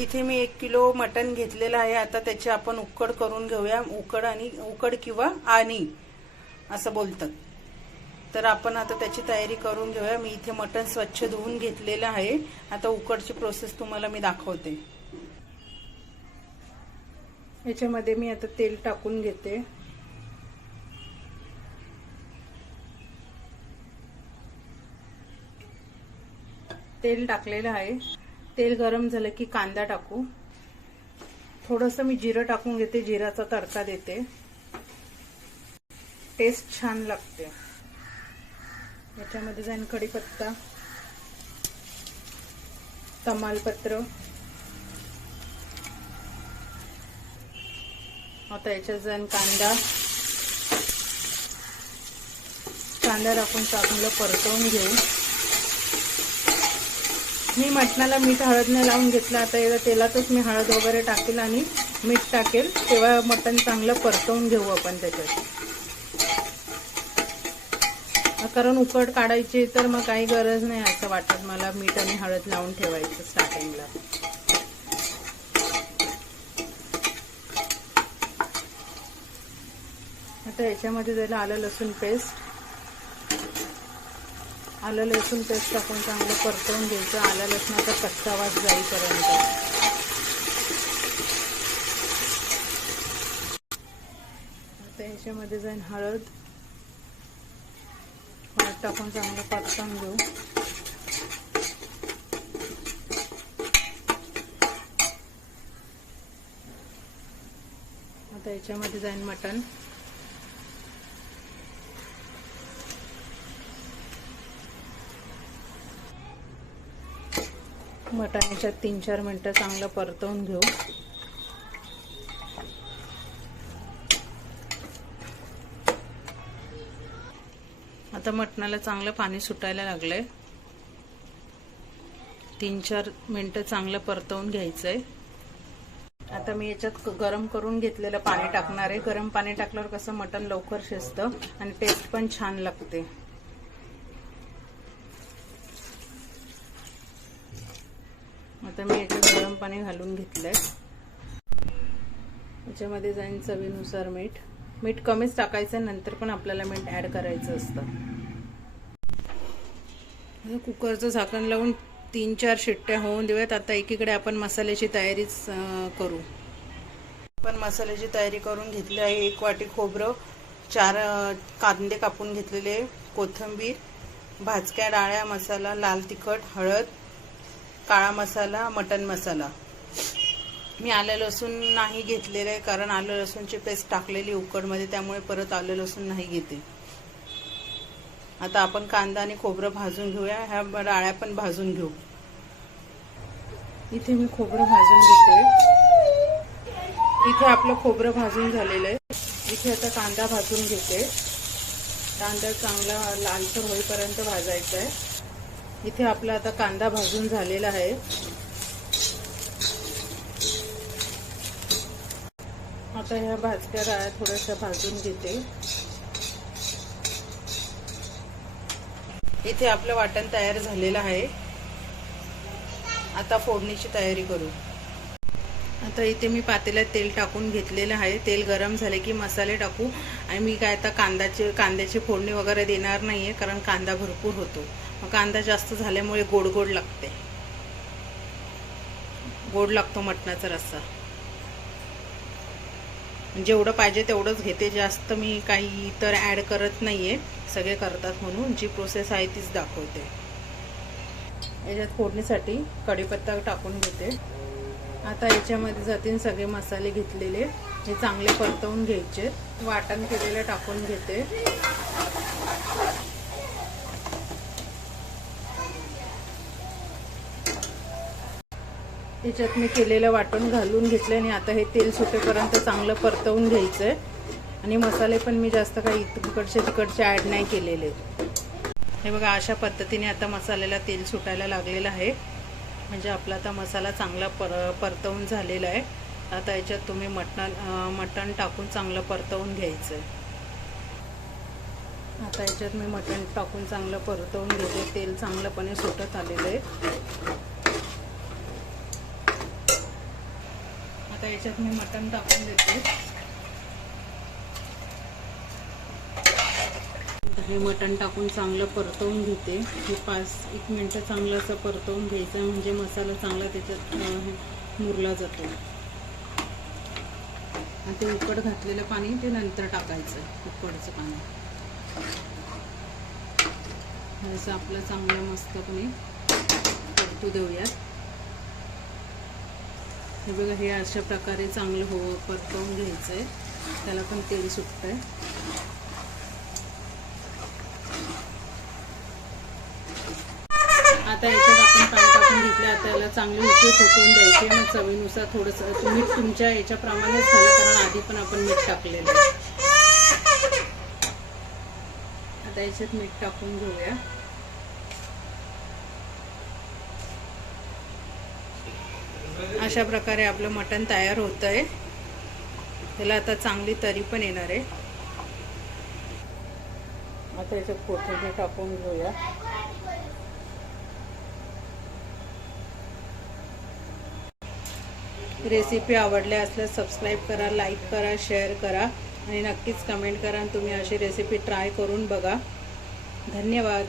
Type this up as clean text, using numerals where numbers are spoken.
इथे मी 1 किलो मटण घेतलेलं आहे। आता त्याची आपण उकड करून घेऊया। उकड किंवा आणी असं बोलतात। तर आपण आता त्याची तयारी करून घेऊया। मी इथे मटण स्वच्छ धुवून घेतलेलं आहे। आता उकडची प्रोसेस तुम्हाला मी दाखवते। याच्यामध्ये मी आता तेल टाकून घेते। तेल टाकलेलं आहे। तेल गरम झालं की कांदा टाकू। थोडंसं मी जिरं टाकून घेते, जिराचा तडका देते, टेस्ट छान लागते। याच्यामध्ये जाईन कढीपत्ता, तमालपत्र, आता याच्यात जाईन कांदा टाकून चांगलं परतवून घेऊ। मी मटणाला मीठ हळद नाही लावून घेतलं। आता या तेलातच मी हळद वगैरे टाकेल आणि मीठ टाकेल, तेव्हा मटण चांगलं परतवून घेऊ आपण त्याच्यात। कारण उकड काढायची तर मग काही गरज नाही असं वाटत मला मीठ आणि हळद लावून ठेवायचं स्टार्टिंगला। आता याच्यामध्ये जाईल आलं लसूण पेस्ट टाकून चांगलं परतवून घ्यायचं, आलं लसणाचा कच्चा वास जाईपर्यंत। आता याच्यामध्ये जाईल हळद टाकून चांगलं परतवून घेऊ। आता याच्यामध्ये जाईल मटण, मटणाच्या 3-4 मिनिटं चांगलं परतवून घेऊ। आता मटणाला चांगलं पाणी सुटायला लागलंय। 3-4 मिनिटं चांगलं परतवून घ्यायचंय। आता मी याच्यात गरम करून घेतलेलं पाणी टाकणार आहे। गरम पाणी टाकल्यावर कसं मटण लवकर शिजतं आणि टेस्ट पण छान लागते। आता मी याच्यात गरम पाणी घालून घेतलंय। याच्यामध्ये जाईन चवीनुसार मीठ कमीच टाकायचं, नंतर पण आपल्याला मीठ ऍड करायचं असतं। कुकरचं झाकण लावून 3-4 शिट्ट्या होऊन देऊयात। आता एकीकडे आपण मसाल्याची तयारी करू। आपण मसाल्याची तयारी करून घेतली आहे। 1 वाटी खोबरं, 4 कांदे कापून घेतलेले, कोथिंबीर, भाजक्या डाळ्या, मसाला, लाल तिखट, हळद, काळा मसाला, मटन मसाला। मी आलं लसूण नाही घेतलेलं आहे कारण आलं लसूणची पेस्ट टाकलेली उकडमध्ये, त्यामुळे परत आलं लसूण नाही घेते। आता आपण कांदा आणि खोबरं भाजून घेऊया। ह्या डाळ्या पण भाजून घेऊ। इथे मी खोबरं भाजून घेते। इथे आपलं खोबरं भाजून झालेलं आहे। इथे आता कांदा भाजून घेते। कांदा चांगला लालसर होईपर्यंत भाजायचा आहे। इथे आपला आता कांदा भाजून झालेला आहे। आता ह्या भाजक्या डाळ्या थोड्याशा भाजून घेते। इथे आपलं वाटण तयार झालेलं आहे। आता फोडणीची तयारी करू। आता इथे मी पातेल्यात तेल टाकून घेतलेलं आहे। तेल गरम झाले की मसाले टाकू। आणि मी काय आता कांद्याची फोडणी वगैरे देणार नाहीये कारण कांदा भरपूर होतो। मग कांदा जास्त झाल्यामुळे गोड लागतो मटणाचा रस्सा। जेवढं पाहिजे तेवढंच घेते, जास्त मी काही इतर ऍड करत नाहीये। सगळे करतात म्हणून जी प्रोसेस आहे तीच दाखवते। याच्यात फोडणीसाठी कढीपत्ता टाकून घेते। आता याच्यामध्ये जातील सगळे मसाले घेतलेले, हे चांगले परतवून घ्यायचे। वाटण केलेले टाकून घेते। याच्यात मी केलेलं वाटण घालून घेतले आणि आता हे तेल सुटेपर्यंत चांगलं परतवून घ्यायचंय। आणि मसाले पण मी जास्त काही तिकडचे ऍड नाही केलेले। हे बघा, अशा पद्धतीने आता मसाल्याला तेल सुटायला लागलेलं आहे। म्हणजे आपला आता मसाला चांगला परतवून झालेला आहे। आता याच्यात तुम्ही मटण टाकून चांगलं परतवून घ्यायचंय। आता याच्यात मी मटण टाकून चांगलं परतवून घेते। तेल चांगलंपणे सुटत आलेलं आहे। आता याच्यात मी मटण टाकून देते. हे मटण टाकून चांगलं परतवून घेते. हे 1 मिनिटं चांगलं असं परतवून घ्यायचं, म्हणजे मसाला चांगला त्याच्यात मुरला जातो. आणि ते उकड घातलेलं पाणी ते नंतर टाकायचं. उकडचं पाणी असं आपलं चांगलं मस्तपणे परतू देऊयात. हे बघा, हे अशा प्रकारे चांगलं परतवून घ्यायचं आहे. त्याला पण तेल सुटतंय. आता याच्यात आपण पाणी टाकून घेतलं. आता याला चांगली उकळी फुटवून द्यायची. मग चवीनुसार थोडंसं मीठ तुमच्या याच्याप्रमाणेच घाला, कारण आधी पण आपण मीठ टाकलेलं आहे. आता याच्यात मीठ टाकून घेऊया. अशा प्रकारे आपलं मटण तयार होतं आहे. त्याला आता चांगली तरी पण येणार आहे. आता याच्यात कोथिंबीर टाकून घेऊया. रेसिपी आवडल्या असल्यास सबस्क्राईब करा, लाईक करा, शेअर करा आणि नक्कीच कमेंट करा. तुम्ही अशी रेसिपी ट्राय करून बघा. धन्यवाद.